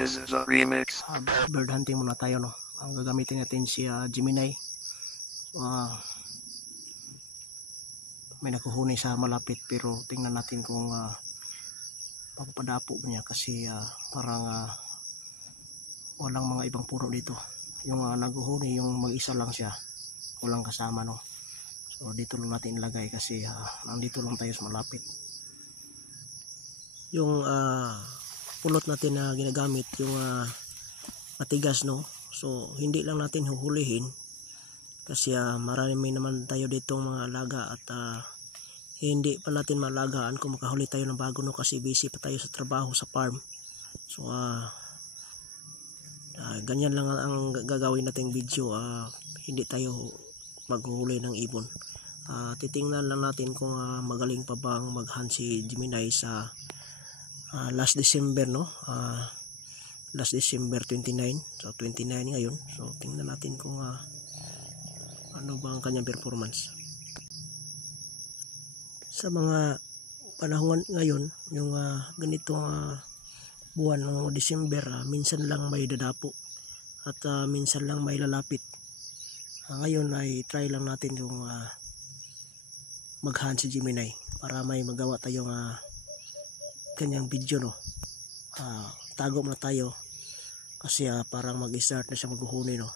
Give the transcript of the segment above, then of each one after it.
This is a remix. Bird hunting muna tayo, no. Ang gagamitin natin si Gemini. May nakuhuni sa malapit, pero tingnan natin kung papadapo niya kasi parang walang mga ibang puro dito. Yung naguhuni, yung mag-isa lang siya, walang kasama, no. So dito lang natin ilagay kasi nandito lang tayo sa malapit. Yung pulot natin na ginagamit, yung matigas, no. So hindi lang natin huhulihin kasi marami naman tayo ditong mga alaga at hindi pa natin malagaan kung makahuli tayo ng bago, no, kasi busy pa tayo sa trabaho sa farm. So ganyan lang ang gagawin nating video. Hindi tayo maghuhuli ng ibon. Titingnan lang natin kung magaling pa bang mag-hunt si Gemini sa last December, no. Last December 29, so 29 ngayon. So tingnan natin kung ano ba ang kanyang performance sa mga panahon ngayon. Yung ganitong buwan ng December, minsan lang may dadapo at minsan lang may lalapit. Ngayon ay try lang natin yung mag-hunt si Gemini para may magawa tayong kanyang video, no. Tago muna tayo kasi parang mag-start na siya maghuhuni, no.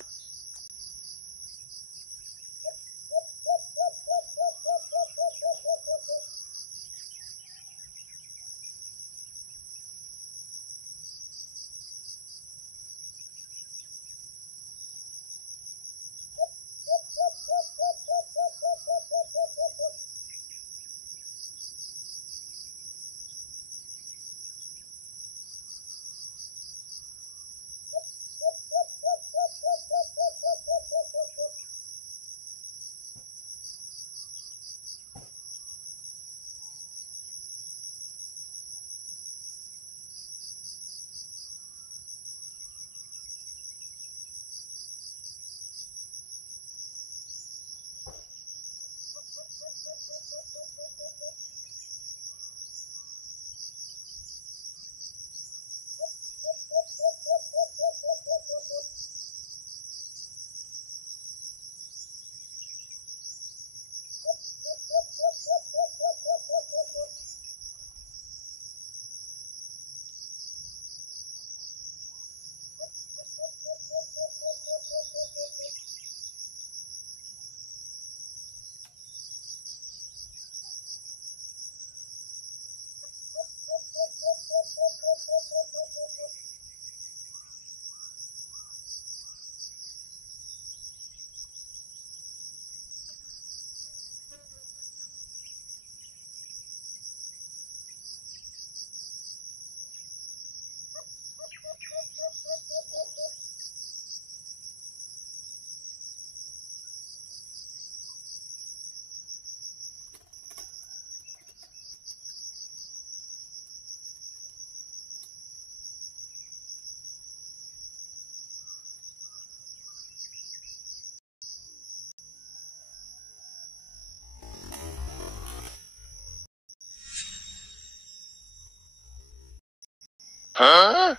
Huh?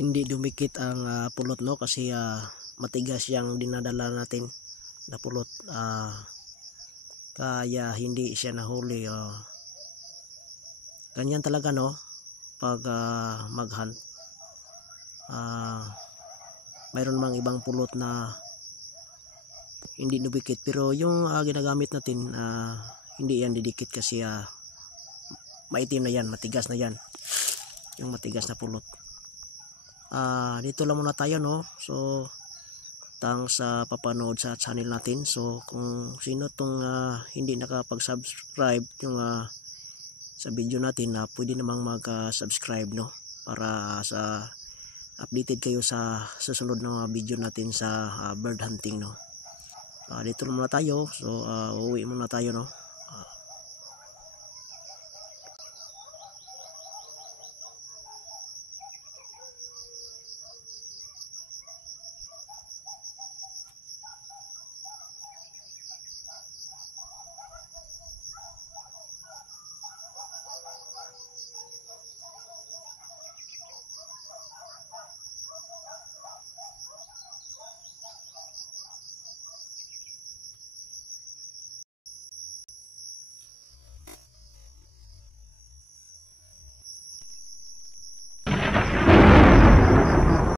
hindi dumikit ang pulot, no, kasi matigas yung dinadala natin na pulot, kaya hindi siya nahuli. Ganyan talaga, no, pag maghunt. Mayroon mang ibang pulot na hindi dumikit, pero yung ginagamit natin, hindi yan didikit kasi maitim na yan, matigas na yan, yung matigas na pulot. Dito lang muna tayo, no. So thanks sa papanood sa channel natin. So kung sino tong hindi nakapag-subscribe yung sa video natin, pwede namang mag-subscribe, no, para sa updated kayo sa susunod na video natin sa bird hunting, no. Dito lang muna tayo. So uuwi muna tayo, no.